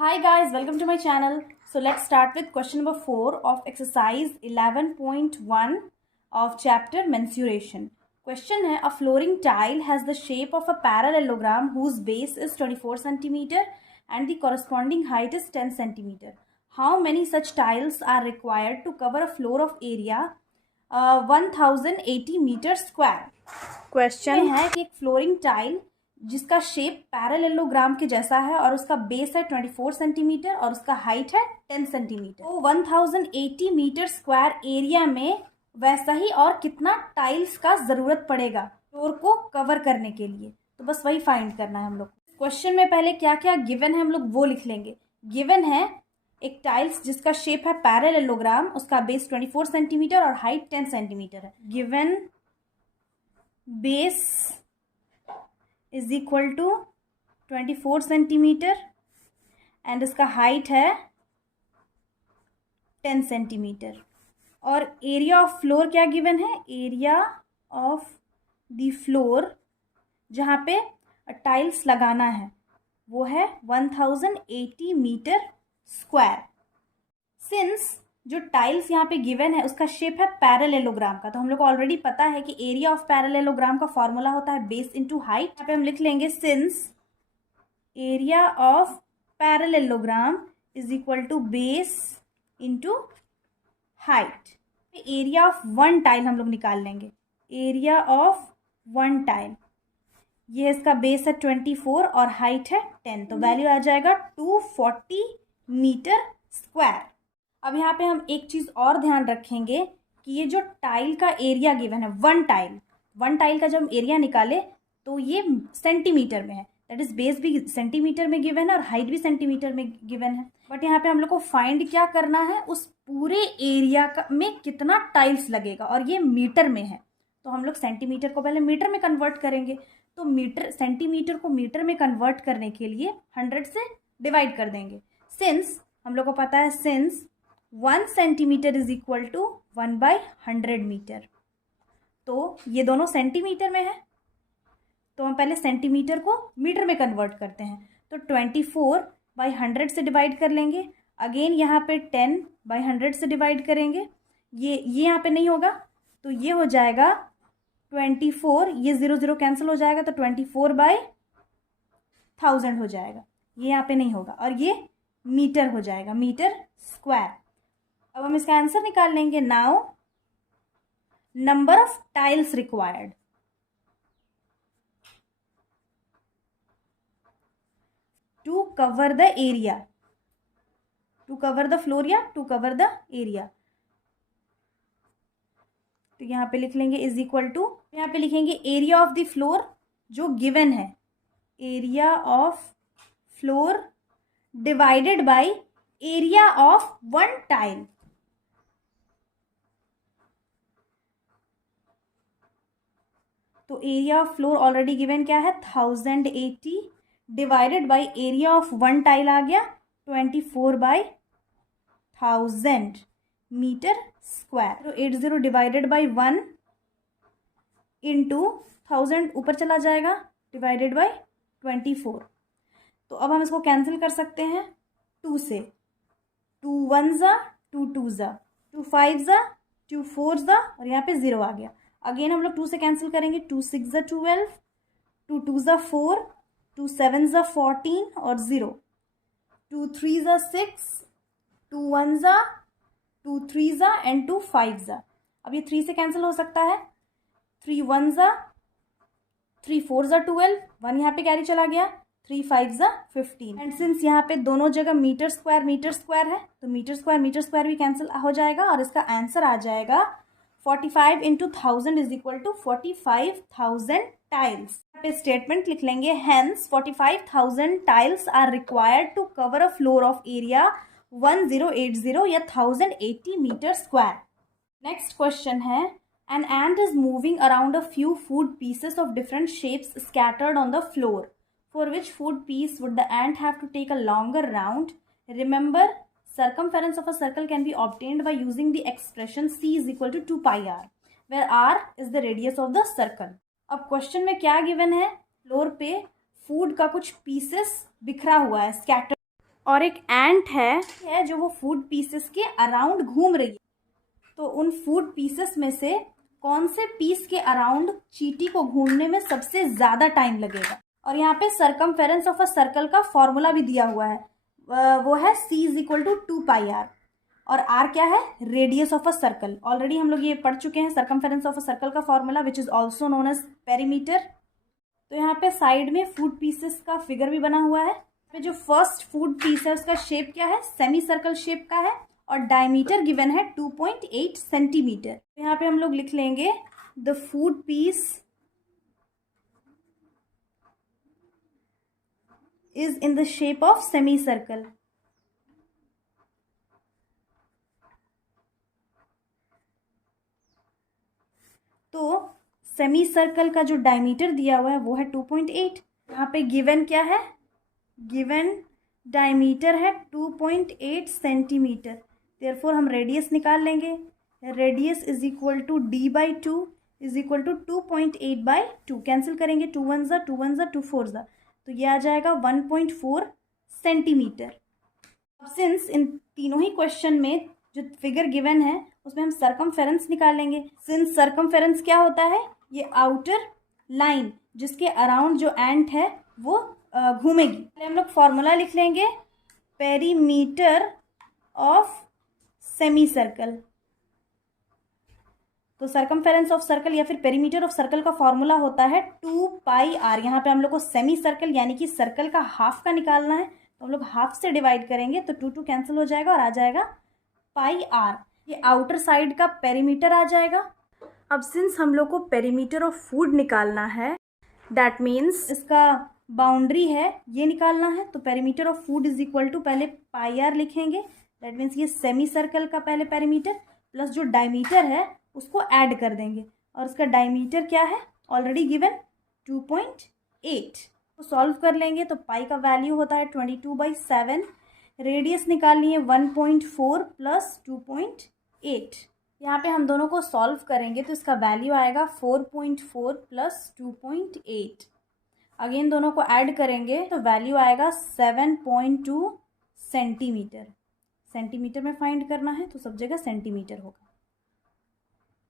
Hi guys, welcome to my channel. So let's start with question number 4 of exercise 11.1 of chapter mensuration. Question है, a flooring tile has the shape of a parallelogram whose base is 24 centimeter and the corresponding height is 10 centimeter. How many such tiles are required to cover a floor of area 1080 meter square? Question है कि एक flooring tile जिसका shape parallelogram के जैसा है और उसका base है 24 सेंटीमीटर और उसका हाइट है 10 सेंटीमीटर, तो 1080 मीटर स्क्वायर एरिया में वैसा ही और कितना टाइल्स का जरूरत पड़ेगा फ्लोर को कवर करने के लिए, तो बस वही फाइंड करना है हम लोग। क्वेश्चन में पहले क्या क्या गिवन है हम लोग वो लिख लेंगे। गिवन है एक टाइल्स जिसका शेप है पैरेललोग्राम, उसका बेस 24 सेंटीमीटर और हाइट 10 सेंटीमीटर है। Given base is equal to 24 centimetre and इसका हाइट है 10 सेंटीमीटर। और एरिया ऑफ फ्लोर क्या गिवन है? एरिया ऑफ द फ्लोर जहाँ पे टाइल्स लगाना है वो है 1080 मीटर स्क्वायर। सिंस जो टाइल्स यहाँ पे गिवन है उसका शेप है पैरेललोग्राम का, तो हम लोग को ऑलरेडी पता है कि एरिया ऑफ पैरेललोग्राम का फॉर्मूला होता है बेस इनटू हाइट। यहाँ पे हम लिख लेंगे since area of parallelogram is equal to base into height. Area of one tile हम लोग निकाल लेंगे। एरिया ऑफ वन टाइल, ये इसका बेस है 24 और हाइट है 10, तो वैल्यू आ जाएगा 240 मीटर स्क्वायर। अब यहाँ पे हम एक चीज़ और ध्यान रखेंगे कि ये जो टाइल का एरिया गिवन है, वन टाइल का जब हम एरिया निकाले तो ये सेंटीमीटर में है, दैट इज बेस भी सेंटीमीटर में गिवन है और हाइट भी सेंटीमीटर में गिवन है। बट यहाँ पे हम लोग को फाइंड क्या करना है, उस पूरे एरिया का में कितना टाइल्स लगेगा, और ये मीटर में है तो हम लोग सेंटीमीटर को पहले मीटर में कन्वर्ट करेंगे। तो सेंटीमीटर को मीटर में कन्वर्ट करने के लिए 100 से डिवाइड कर देंगे। सिंस हम लोग को पता है since 1 centimetre is equal to 1/100 metre, तो ये दोनों सेंटीमीटर में है तो हम पहले सेंटीमीटर को मीटर में कन्वर्ट करते हैं। तो 24/100 से डिवाइड कर लेंगे। अगेन यहाँ पे 10/100 से डिवाइड करेंगे। ये यहाँ पे नहीं होगा तो ये हो जाएगा 24, ये 0 0 कैंसिल हो जाएगा तो 24/1000 हो जाएगा। ये यहाँ पे नहीं होगा और ये मीटर हो जाएगा, मीटर स्क्वायर। अब हम इसका आंसर निकाल लेंगे। Now number of tiles required, to cover the area, to cover the floor या टू कवर द एरिया, तो यहाँ पे लिख लेंगे इज इक्वल टू, यहाँ पे लिखेंगे एरिया ऑफ द फ्लोर जो गिवन है, area of floor divided by area of one tile. तो area of floor already given क्या है 1080 divided by area of one tile आ गया 24/1000 मीटर स्क्वायर। तो 80 डिवाइडेड बाय 1 इंटू 1000 ऊपर चला जाएगा डिवाइडेड बाय 24। तो अब हम इसको कैंसिल कर सकते हैं 2 से। 2 1 ज़ा 2 2 ज़ा 2 5 ज़ा 2 4 ज़ा और यहाँ पे 0 आ गया। अगेन हम लोग 2 से कैंसिल करेंगे। 2 6 ज़ा 12, 2 2 ज़ा 4, 2 7 ज़ा 14 और 0, 2 3 ज़ा 6, 2 1 ज़ा 2 3 ज़ा एंड 2 5 ज़ा। अब ये 3 से कैंसिल हो सकता है। 3 1 ज़ा 3 4 ज़ा 12, 1 यहाँ पे कैरी चला गया, 3 5 ज़ा 15। एंड सिंस यहाँ पे दोनों जगह मीटर स्क्वायर है तो मीटर स्क्वायर भी कैंसिल हो जाएगा और इसका आंसर आ जाएगा 45 into 1000 is equal to 45,000 tiles. यहाँ पे स्टेटमेंट लिख लेंगे, hence 45,000 tiles are required to cover a floor of area 1080 या 1080 मीटर स्क्वायर। नेक्स्ट क्वेश्चन है, an ant is moving around a few food pieces of different shapes scattered on the floor. For which food piece would the ant have to take a longer round? Remember, circumference of a circle can be obtained by using the expression c is equal to 2 pi r, where r is the radius of the circle. अब question में क्या given है, floor पे food का कुछ pieces बिखरा हुआ है, स्कैटर, और एक एंट है जो वो फूड पीसेस के अराउंड घूम रही है। तो उन फूड पीसेस में से कौन से पीस के अराउंड चींटी को घूमने में सबसे ज़्यादा टाइम लगेगा। और यहाँ पे सरकमफेरेंस ऑफ अ सर्कल का फॉर्मूला भी दिया हुआ है, वो है c = 2πr। और r क्या है, radius of a circle. Already हम लोग ये पढ़ चुके हैं, सरकमफेरेंस ऑफ अ सर्कल का formula which is also known as perimeter. तो यहाँ पे साइड में फूड पीसेस का फिगर भी बना हुआ है। पे जो फर्स्ट फूड पीस है उसका शेप क्या है, सेमी सर्कल शेप का है और डायमीटर गिवन है 2.8 सेंटीमीटर। यहाँ पे हम लोग लिख लेंगे the food piece is in the shape of semi circle. तो सेमी सर्कल का जो डायमीटर दिया हुआ है वो है 2.8। यहाँ पे गिवन क्या है, गिवन डायमीटर है 2.8 सेंटीमीटर। देयरफॉर हम रेडियस निकाल लेंगे, radius is equal to d/2 is equal to 2.8/2। Cancel करेंगे, 2 1 ज़ा 2 1 ज़ा 2 4 ज़ा, तो ये आ जाएगा 1.4 सेंटीमीटर। अब सिंस इन तीनों ही क्वेश्चन में जो फिगर गिवन है उसमें हम सरकमफेरेंस निकालेंगे। सिंस सरकमफेरेंस क्या होता है, ये आउटर लाइन जिसके अराउंड जो एंट है वो घूमेगी। पहले हम लोग फॉर्मूला लिख लेंगे, पेरीमीटर ऑफ सेमी सर्कल। तो सरकमफेरेंस ऑफ सर्कल या फिर पेरीमीटर ऑफ सर्कल का फॉर्मूला होता है 2πr। यहाँ पे हम लोग को सेमी सर्कल यानी कि सर्कल का हाफ का निकालना है, तो हम लोग हाफ से डिवाइड करेंगे तो 2 2 कैंसिल हो जाएगा और आ जाएगा πr। ये आउटर साइड का पेरीमीटर आ जाएगा। अब सिंस हम लोग को पेरीमीटर ऑफ फूड निकालना है, दैट मीन्स इसका बाउंड्री है ये निकालना है, तो perimeter of food is equal to पहले πr लिखेंगे। दैट मीन्स ये सेमी सर्कल का पहले पेरीमीटर प्लस जो डायमीटर है उसको ऐड कर देंगे, और उसका डायमीटर क्या है ऑलरेडी गिवन 2.8। तो सॉल्व कर लेंगे तो पाई का वैल्यू होता है 22/7। रेडियस निकालनी है 1.4 प्लस 2.8। यहाँ पे हम दोनों को सॉल्व करेंगे तो इसका वैल्यू आएगा 4.4 प्लस 2.8। अगेन दोनों को ऐड करेंगे तो वैल्यू आएगा 7.2 सेंटीमीटर। सेंटीमीटर में फाइंड करना है तो सब जगह सेंटीमीटर होगा,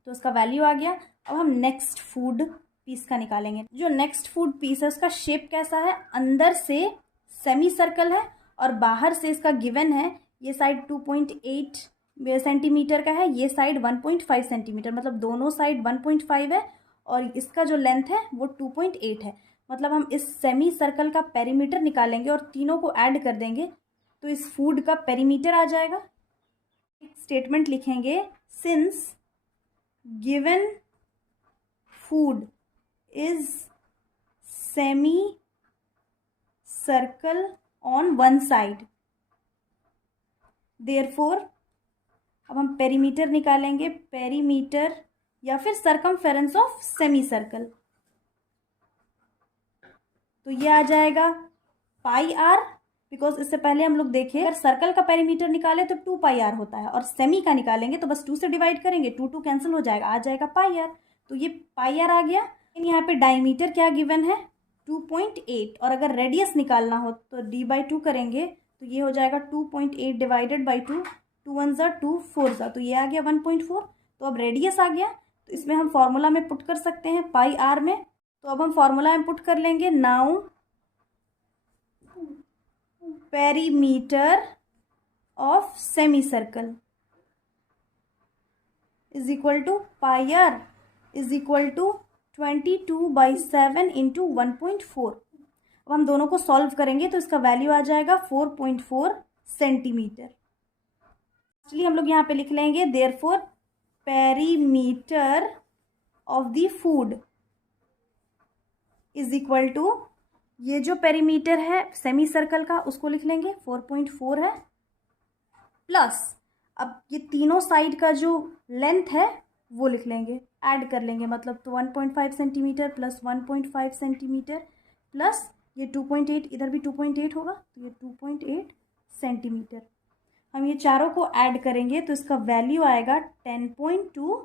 तो उसका वैल्यू आ गया। अब हम नेक्स्ट फूड पीस का निकालेंगे। जो नेक्स्ट फूड पीस है उसका शेप कैसा है, अंदर से सेमी सर्कल है और बाहर से इसका गिवन है ये साइड 2.8 सेंटीमीटर का है, ये साइड 1.5 सेंटीमीटर, मतलब दोनों साइड 1.5 है और इसका जो लेंथ है वो 2.8 है। मतलब हम इस सेमी सर्कल का पेरीमीटर निकालेंगे और तीनों को ऐड कर देंगे तो इस फूड का पेरीमीटर आ जाएगा। एक स्टेटमेंट लिखेंगे, since given food is semi circle on one side, therefore अब हम पेरीमीटर निकालेंगे, पेरीमीटर या फिर सरकमफेरेंस ऑफ सेमी सर्कल। तो ये आ जाएगा πr, बिकॉज इससे पहले हम लोग देखें अगर सर्कल का पेरीमीटर निकाले तो 2πr होता है और सेमी का निकालेंगे तो बस 2 से डिवाइड करेंगे, 2 2 कैंसिल हो जाएगा, आ जाएगा πr। तो ये πr आ गया। यहाँ पे डायमीटर क्या गिवन है 2.8, और अगर रेडियस निकालना हो तो d/2 करेंगे तो ये हो जाएगा 2.8 डिवाइडेड बाई 2, 2 1 ज़ा 2 4 ज़ा, तो ये आ गया 1.4। तो अब रेडियस आ गया तो इसमें हम फॉर्मूला में पुट कर सकते हैं πr में। तो अब हम फॉर्मूला में पुट कर लेंगे, now perimeter of semi circle is equal to πr is equal to 22/7 into 1.4। अब हम दोनों को सॉल्व करेंगे तो इसका वैल्यू आ जाएगा 4.4 सेंटीमीटर। एक्चुअली हम लोग यहाँ पे लिख लेंगे, therefore perimeter of the food is equal to, ये जो पेरीमीटर है सेमी सर्कल का उसको लिख लेंगे 4.4 है, प्लस अब ये तीनों साइड का जो लेंथ है वो लिख लेंगे, ऐड कर लेंगे, मतलब तो 1.5 सेंटीमीटर प्लस 1.5 सेंटीमीटर प्लस ये 2.8, इधर भी 2.8 होगा तो ये 2.8 सेंटीमीटर। हम ये चारों को ऐड करेंगे तो इसका वैल्यू आएगा 10.2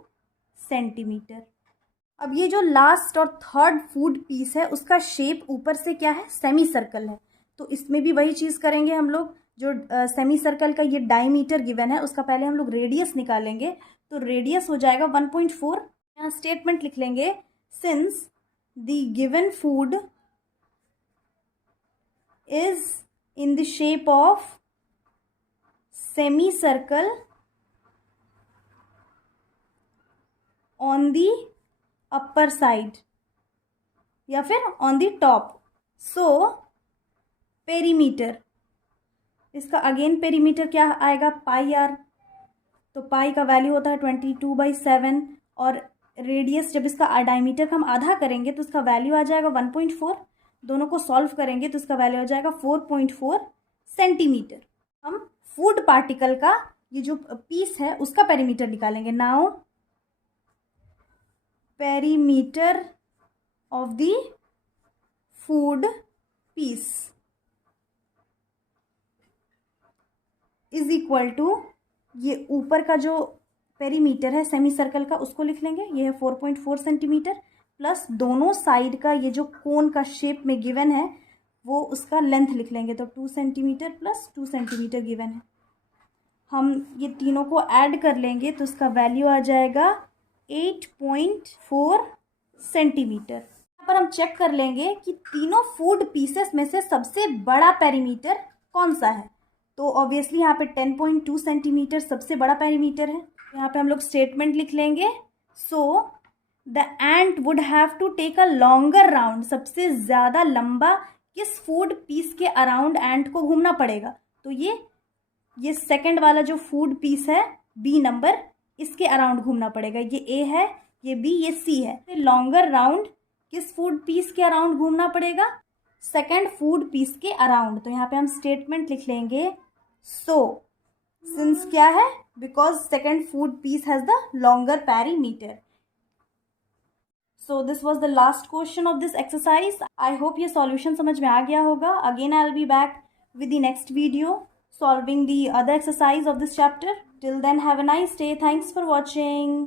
सेंटीमीटर। अब ये जो लास्ट और थर्ड फूड पीस है उसका शेप ऊपर से क्या है, सेमी सर्कल है, तो इसमें भी वही चीज़ करेंगे हम लोग। जो सेमी सर्कल का ये डायमीटर गिवन है उसका पहले हम लोग रेडियस निकालेंगे, तो रेडियस हो जाएगा 1.4। यहाँ स्टेटमेंट लिख लेंगे, since the given food is in the shape of semi circle on the upper side या फिर on the top, so perimeter, इसका अगेन पेरीमीटर क्या आएगा, पाई आर, तो पाई का वैल्यू होता है 22/7 और रेडियस जब इसका डायमीटर का हम आधा करेंगे तो इसका वैल्यू आ जाएगा 1.4। दोनों को सॉल्व करेंगे तो इसका वैल्यू आ जाएगा 4.4 सेंटीमीटर। हम फूड पार्टिकल का ये जो पीस है उसका पेरीमीटर निकालेंगे। Now perimeter of the food piece is equal to, ये ऊपर का जो पेरीमीटर है सेमी सर्कल का उसको लिख लेंगे, ये है 4.4 सेंटीमीटर, प्लस दोनों साइड का ये जो कोन का शेप में गिवन है वो उसका लेंथ लिख लेंगे, तो 2 सेंटीमीटर प्लस 2 सेंटीमीटर गिवन है। हम ये तीनों को ऐड कर लेंगे तो उसका वैल्यू आ जाएगा 8.4 सेंटीमीटर। यहाँ पर हम चेक कर लेंगे कि तीनों फूड पीसेस में से सबसे बड़ा पेरीमीटर कौन सा है, तो ऑब्वियसली यहाँ पे 10.2 सेंटीमीटर सबसे बड़ा पेरीमीटर है। यहाँ पे हम लोग स्टेटमेंट लिख लेंगे, so the ant would have to take a longer round, सबसे ज़्यादा लंबा किस फूड पीस के अराउंड एंट को घूमना पड़ेगा, तो ये सेकंड वाला जो फूड पीस है बी नंबर, इसके अराउंड घूमना पड़ेगा। ये ए है, ये बी, ये सी है। लॉन्गर राउंड किस फूड पीस के अराउंड घूमना पड़ेगा, सेकंड फूड पीस के अराउंड, तो यहाँ पे हम स्टेटमेंट लिख लेंगे, सो सिंस क्या है, because second food piece has the longer perimeter. So this was the last question of this exercise. I hope ये सॉल्यूशन समझ में आ गया होगा। Again I will be back with the next video solving the other exercise of this chapter. Till then, have a nice day. Thanks for watching.